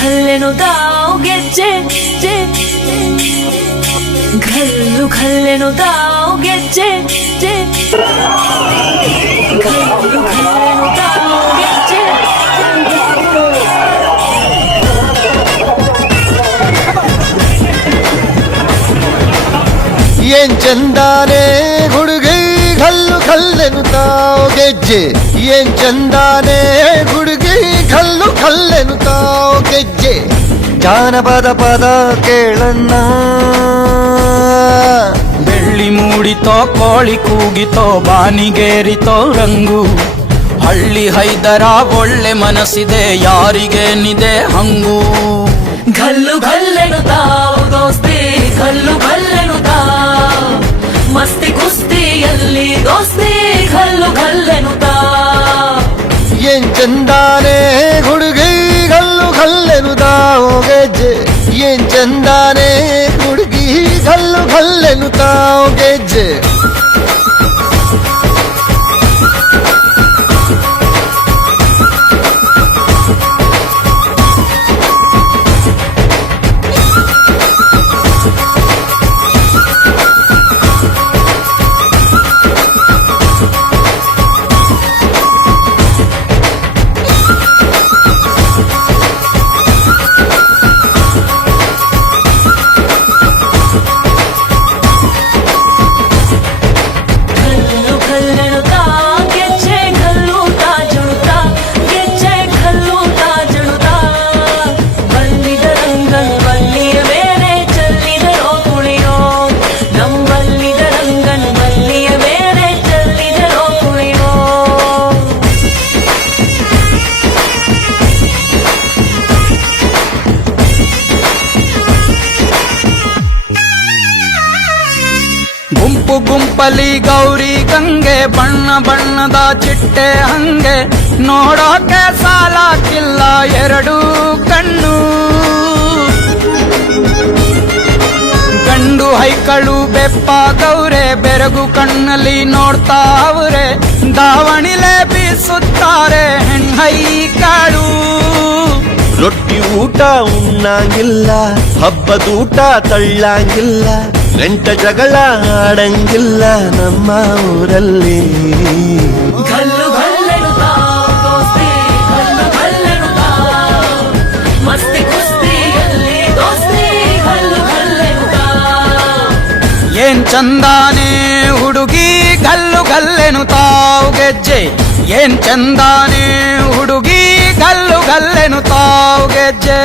ಘಲ್ಲೆನು ತಾವು ಗೆಜ್ಜೆ ಘಲ್ಲೆನು ತಾವು ಗೆಜ್ಜೆ ಘಲ್ಲೆನು ತಾವು ಗೆಜ್ಜೆ. ಏನ್ ಚಂದಾನೆ ಹುಡುಗಿ ಘಲ್ಲು ಘಲ್ಲೆನು ತಾವು ಗೆಜ್ಜೆ. ಏನ್ ಚಂದಾನೆ ಹುಡುಗಿ ಘಲ್ಲು ಘಲ್ಲೆನು ತಾವು ಗೆಜ್ಜೆ. ಜಾನಪದ ಪದ ಕೇಳಣ್ಣ. ಬೆಳ್ಳಿ ಮೂಡಿತೋ ಕೋಳಿ ಕೂಗಿತೋ ಬಾನಿಗೇರಿತೋ ರಂಗು. ಹಳ್ಳಿ ಹೈದರ ಒಳ್ಳೆ ಮನಸ್ಸಿದೆ ಯಾರಿಗೇನಿದೆ ಹಂಗು. ಘಲ್ಲು ಘಲ್ಲೆನು ತಾವು ದೋಸ್ತಿ ಘಲ್ಲು ಘಲ್ಲೆನು ತಾವು ಮಸ್ತಿ ಕುಸ್ತಿಯಲ್ಲಿ ದೋಸ್ತಿ ಘಲ್ಲು ಘಲ್ಲೆನು ತಾವು. ಏನ್ ಚಂದಾನೆ ಹುಡುಗಿ ಘಲ್ಲು ಘಲ್ಲೆನು ತಾವು ಗೆಜ್ಜೆ. ಏನ್ ಚಂದಾನೆ ಹುಡುಗಿ ಘಲ್ಲು ಘಲ್ಲೆನು ತಾವು ಗೆಜ್ಜೆ. ಗುಂಪು ಗುಂಪಲಿ ಗೌರಿ ಗಂಗೆ ಬಣ್ಣ ಬಣ್ಣದ ಚಿಟ್ಟೆ ಹಂಗೆ. ನೋಡೋಕೆ ಸಾಲಾಕಿಲ್ಲ ಎರಡು ಕಣ್ಣು. ಗಂಡು ಹೈಕಳು ಬೆಪ್ಪಾಗವ್ರೆ ಬೆರಗು ಕಣ್ಣಲ್ಲಿ ನೋಡ್ತಾವ್ರೆ. ದಾವಣಿಲೆ ಬೀಸುತ್ತಾರೆ ಹೆಣ್ಹೈಕಾಳು. ರೊಟ್ಟಿ ಊಟ ಉಣ್ಣಂಗಿಲ್ಲ ಹಬ್ಬದೂಟ ತಳ್ಳಂಗಿಲ್ಲ. ಗಂಟ ಜಗಳ ಆಡಂಗಿಲ್ಲ ನಮ್ಮ ಊರಲ್ಲಿ. ಘಲ್ಲು ಘಲ್ಲೆನು ತಾವು ದೋಸ್ತಿ ಘಲ್ಲು ಘಲ್ಲೆನು ತಾವು ಮಸ್ತಿ ಕುಸ್ತಿಯಲ್ಲಿ ದೋಸ್ತಿ ಘಲ್ಲು ಘಲ್ಲೆನು ತಾವು. ಏನ್ ಚಂದಾನೆ ಹುಡುಗಿ ಘಲ್ಲು ಘಲ್ಲೆನು ತಾವು ಗೆಜ್ಜೆ. ಏನ್ ಚಂದಾನೆ ಹುಡುಗಿ ಘಲ್ಲು ಘಲ್ಲೆನು ತಾವು ಗೆಜ್ಜೆ.